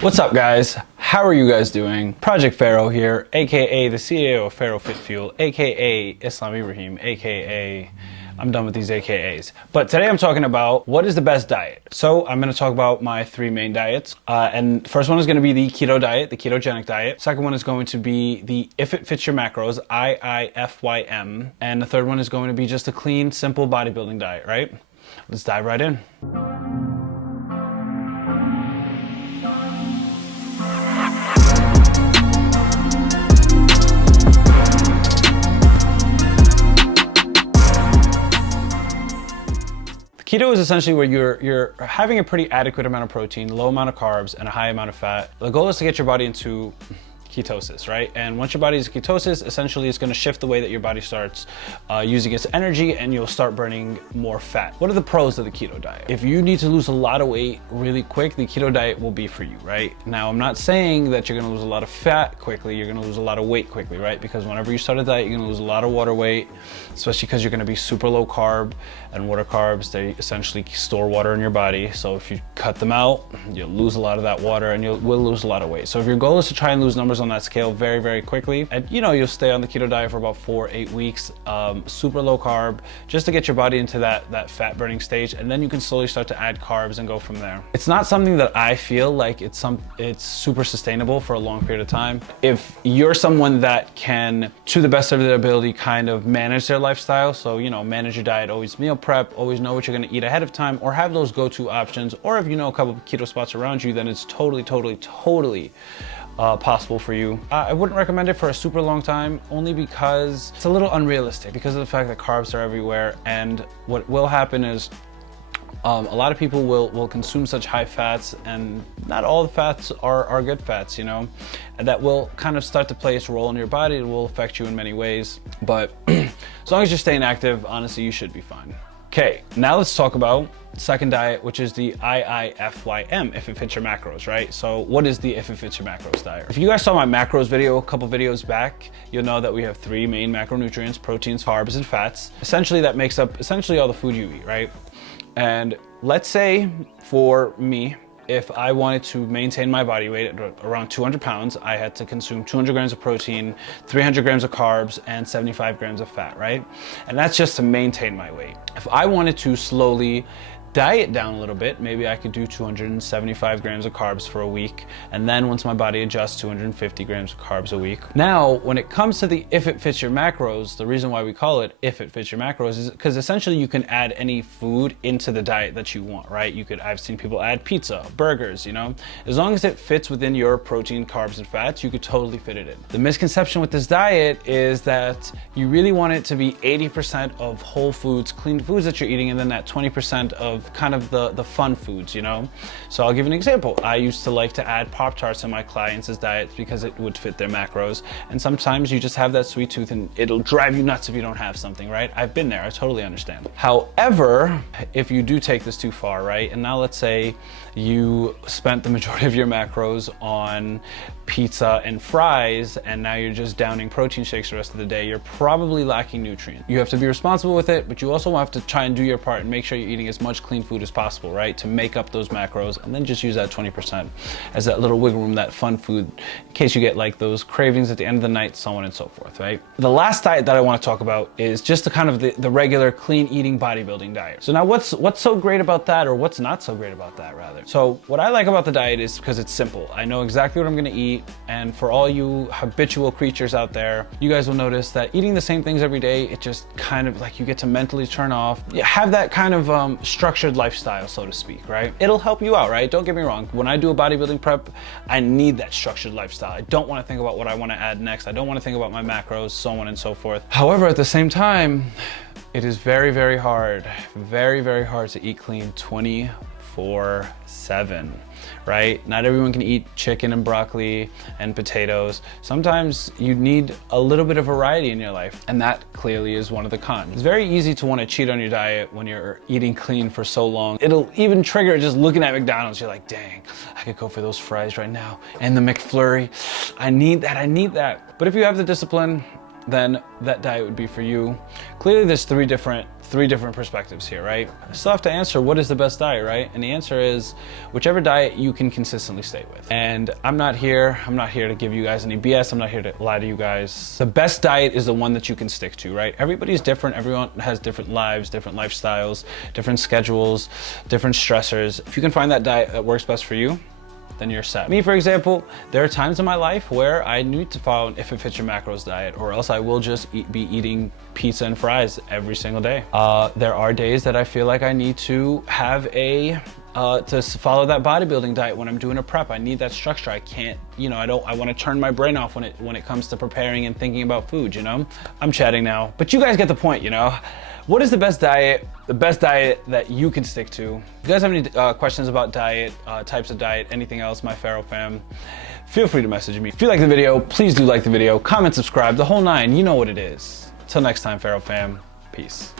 What's up, guys? How are you guys doing? Project Pharaoh here, aka the CEO of Pharaoh Fit Fuel, aka IIFYM, aka I'm done with these AKAs. But today I'm talking about what is the best diet. So I'm going to talk about my three main diets. And first one is going to be the keto diet, the ketogenic diet. Second one is going to be the If It Fits Your Macros, IIFYM. And the third one is going to be just a clean, simple bodybuilding diet, right? Let's dive right in. Keto is essentially where you're having a pretty adequate amount of protein, low amount of carbs, and a high amount of fat. The goal is to get your body into ketosis, right? And once your body is in ketosis, essentially it's going to shift the way that your body starts using its energy, and you'll start burning more fat. What are the pros of the keto diet? If you need to lose a lot of weight really quick, the keto diet will be for you, right? Now, I'm not saying that you're going to lose a lot of fat quickly, you're going to lose a lot of weight quickly, right? Because whenever you start a diet, you're going to lose a lot of water weight, especially because you're going to be super low carb, and water carbs, they essentially store water in your body. So if you cut them out, you'll lose a lot of that water and will lose a lot of weight. So if your goal is to try and lose numbers on that scale very, very quickly, and you'll stay on the keto diet for about 4-8 weeks, super low carb, just to get your body into that fat burning stage, and then you can slowly start to add carbs and go from there. It's not something that I feel like it's super sustainable for a long period of time. If you're someone that can, to the best of their ability, kind of manage their lifestyle, so manage your diet, always meal prep, always know what you're going to eat ahead of time, or have those go-to options, or if you know a couple of keto spots around you, then it's totally possible for you. I wouldn't recommend it for a super long time, only because it's a little unrealistic because of the fact that carbs are everywhere. And what will happen is a lot of people will consume such high fats, and not all the fats are good fats, and that will kind of start to play its role in your body. It will affect you in many ways, but as long as you're staying active, honestly, you should be fine. Okay, now let's talk about the second diet, which is the IIFYM, If It Fits Your Macros, right? So what is the If It Fits Your Macros diet? If you guys saw my macros video a couple videos back, you'll know that we have three main macronutrients: proteins, carbs, and fats. Essentially, that makes up essentially all the food you eat, right? And let's say for me, if I wanted to maintain my body weight at around 200 pounds, I had to consume 200 grams of protein, 300 grams of carbs, and 75 grams of fat, right? And that's just to maintain my weight. If I wanted to slowly diet down a little bit, maybe I could do 275 grams of carbs for a week, and then once my body adjusts, 250 grams of carbs a week. Now, when it comes to the If It Fits Your Macros, the reason why we call it If It Fits Your Macros is because essentially you can add any food into the diet that you want, right? I've seen people add pizza, burgers, as long as it fits within your protein, carbs, and fats, you could totally fit it in. The misconception with this diet is that you really want it to be 80% of whole foods, clean foods that you're eating, and then that 20% of kind of the fun foods, So I'll give you an example. I used to like to add Pop-Tarts in my clients' diets because it would fit their macros. And sometimes you just have that sweet tooth and it'll drive you nuts if you don't have something, right? I've been there, I totally understand. However, if you do take this too far, right? And now let's say you spent the majority of your macros on pizza and fries, and now you're just downing protein shakes the rest of the day, you're probably lacking nutrients. You have to be responsible with it, but you also have to try and do your part and make sure you're eating as much clean food as possible, right? To make up those macros, and then just use that 20% as that little wiggle room, that fun food, in case you get like those cravings at the end of the night, so on and so forth, right? The last diet that I want to talk about is just the kind of the regular clean eating bodybuilding diet. So now what's so great about that, or what's not so great about that rather? So what I like about the diet is because it's simple. I know exactly what I'm going to eat, and for all you habitual creatures out there, you guys will notice that eating the same things every day, it just kind of like you get to mentally turn off. You have that kind of structured lifestyle, so to speak, right? It'll help you out, right? Don't get me wrong. When I do a bodybuilding prep, I need that structured lifestyle. I don't want to think about what I want to add next. I don't want to think about my macros, so on and so forth. However, at the same time, it is very, very hard to eat clean 24/7, right? Not everyone can eat chicken and broccoli and potatoes. Sometimes you need a little bit of variety in your life, and that clearly is one of the cons. It's very easy to want to cheat on your diet when you're eating clean for so long. It'll even trigger just looking at McDonald's. You're like, dang, I could go for those fries right now, and the McFlurry. I need that. But if you have the discipline, then that diet would be for you. Clearly, there's three different three different perspectives here, right? I still have to answer what is the best diet, right? And the answer is whichever diet you can consistently stay with. And I'm not here to give you guys any BS. I'm not here to lie to you guys. The best diet is the one that you can stick to, right? Everybody's different. Everyone has different lives, different lifestyles, different schedules, different stressors. If you can find that diet that works best for you, then you're set. Me, for example, there are times in my life where I need to follow an If It Fits Your Macros diet, or else I will just be eating pizza and fries every single day. There are days that I feel like I need to have to follow that bodybuilding diet when I'm doing a prep. I need that structure. I can't, I want to turn my brain off when it comes to preparing and thinking about food, I'm chatting now, but you guys get the point, What is the best diet that you can stick to? If you guys have any questions about diet, types of diet, anything else, my Pharaoh fam, feel free to message me. If you like the video, please do like the video, comment, subscribe, the whole nine, you know what it is. Till next time, Pharaoh fam, peace.